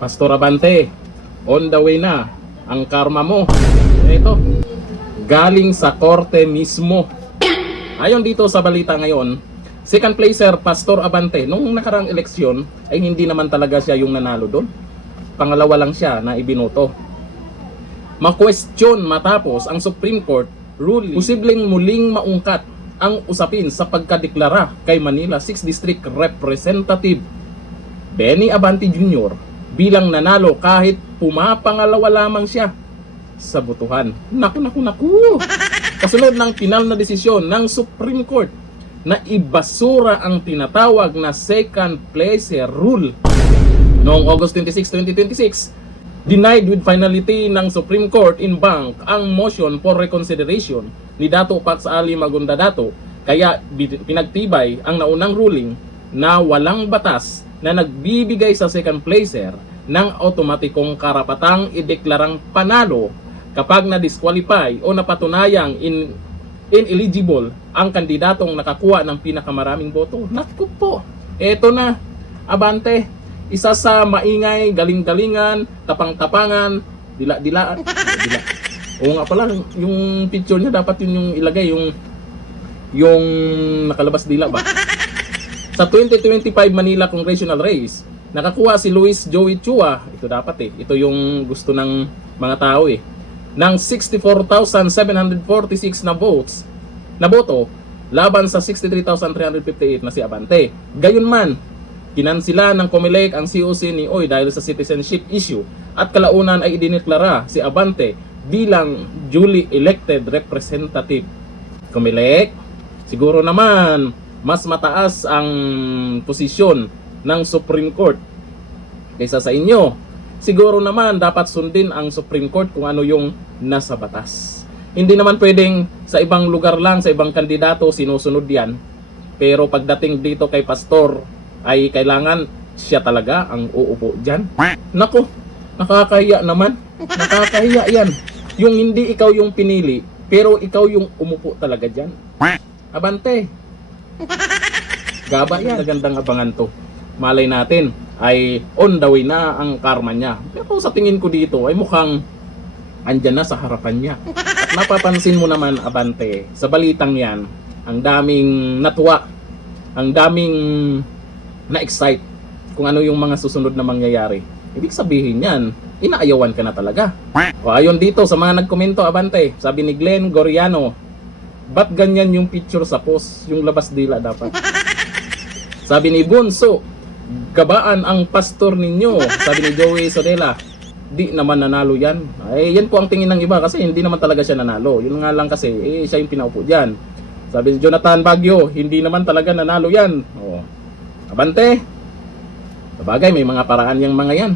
Pastor Abante, on the way na ang karma mo. Ito, galing sa korte mismo. Ayon dito sa balita ngayon, second placer Pastor Abante nung nakaraang eleksyon ay hindi naman talaga siya yung nanalo doon. Pangalawa lang siya na ibinoto. Ma-question matapos ang Supreme Court ruling, posibleng muling maungkat ang usapin sa pagkadeklara kay Manila 6th District Representative Benny Abante Jr. bilang nanalo kahit pumapangalawa lamang siya sa botohan. Naku. Kasunod ng final na desisyon ng Supreme Court na ibasura ang tinatawag na second placer rule. Noong August 26, 2026, denied with finality ng Supreme Court in bank ang motion for reconsideration ni Dato Pax Ali Magunda Dato, kaya pinagtibay ang naunang ruling na walang batas na nagbibigay sa second placer ng automatikong karapatang ideklarang panalo kapag na-disqualify o napatunayang ineligible ang kandidatong nakakuha ng pinakamaraming boto. Naku po, eto na, Abante, isa sa maingay, galing-galingan, tapang-tapangan, dila-dilaan. Dila. Oo nga pala, yung picture niya dapat yun yung ilagay, yung nakalabas dila ba? Sa 2025 Manila Congressional Race, nakakuha si Luis Joey Chua, ito dapat ito yung gusto ng mga tao ng 64,746 na boto laban sa 63,358 na si Abante. Gayunman, kinansila ng COMELEC ang COC ni Oy dahil sa citizenship issue at kalaunan ay idineklara si Abante bilang duly elected representative. COMELEC, siguro naman mas mataas ang posisyon ng Supreme Court kaysa sa inyo. Siguro naman dapat sundin ang Supreme Court kung ano yung nasa batas. Hindi naman pwedeng sa ibang lugar lang, sa ibang kandidato sinusunod yan. Pero pagdating dito kay Pastor ay kailangan siya talaga ang uupo dyan. Naku, nakakahiya naman. Nakakahiya yan. Yung hindi ikaw yung pinili, pero ikaw yung umupo talaga dyan. Abante, gaba yan. Magandang abangan to. Malay natin ay on the way na ang karma niya. Pero sa tingin ko dito ay mukhang andyan na sa harapan niya. At napapansin mo naman, Abante, sa balitang yan, ang daming natuwa, ang daming na-excite kung ano yung mga susunod na mangyayari. Ibig sabihin yan, inaayawan ka na talaga. O ayon dito sa mga nagkomento, Abante, sabi ni Glenn Goriano, ba't ganyan yung picture sa post? Yung labas dila dapat. Sabi ni Bunso, gabaan ang pastor ninyo. Sabi ni Joey Sodela, di naman nanalo yan. Ay, yan po ang tingin ng iba kasi hindi naman talaga siya nanalo. Yun nga lang kasi, siya yung pinaupo dyan. Sabi ni Jonathan Baguio, hindi naman talaga nanalo yan. O, Abante, sabagay may mga paraan yung mga yan.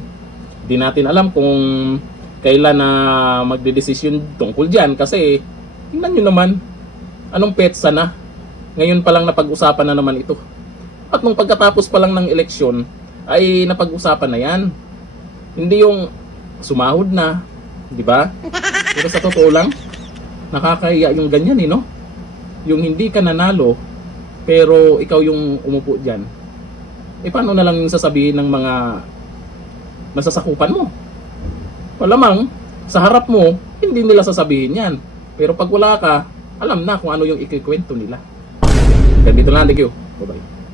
Hindi natin alam kung kailan na magdedesisyon tungkol dyan kasi tingnan nyo naman, anong petsa na? Ngayon pa lang napag-usapan na naman ito. At nung pagkatapos pa lang ng eleksyon, ay napag-usapan na yan. Hindi yung sumahod na, di ba? Pero sa totoo lang, nakakahiya yung ganyan no? Yung hindi ka nanalo, pero ikaw yung umupo dyan. Paano na lang yung sasabihin ng mga masasakupan mo? Malamang, sa harap mo, hindi nila sasabihin yan. Pero pag wala ka, alam na kung ano yung ikikwento nila. Kaya dito lang, thank you. Bye-bye.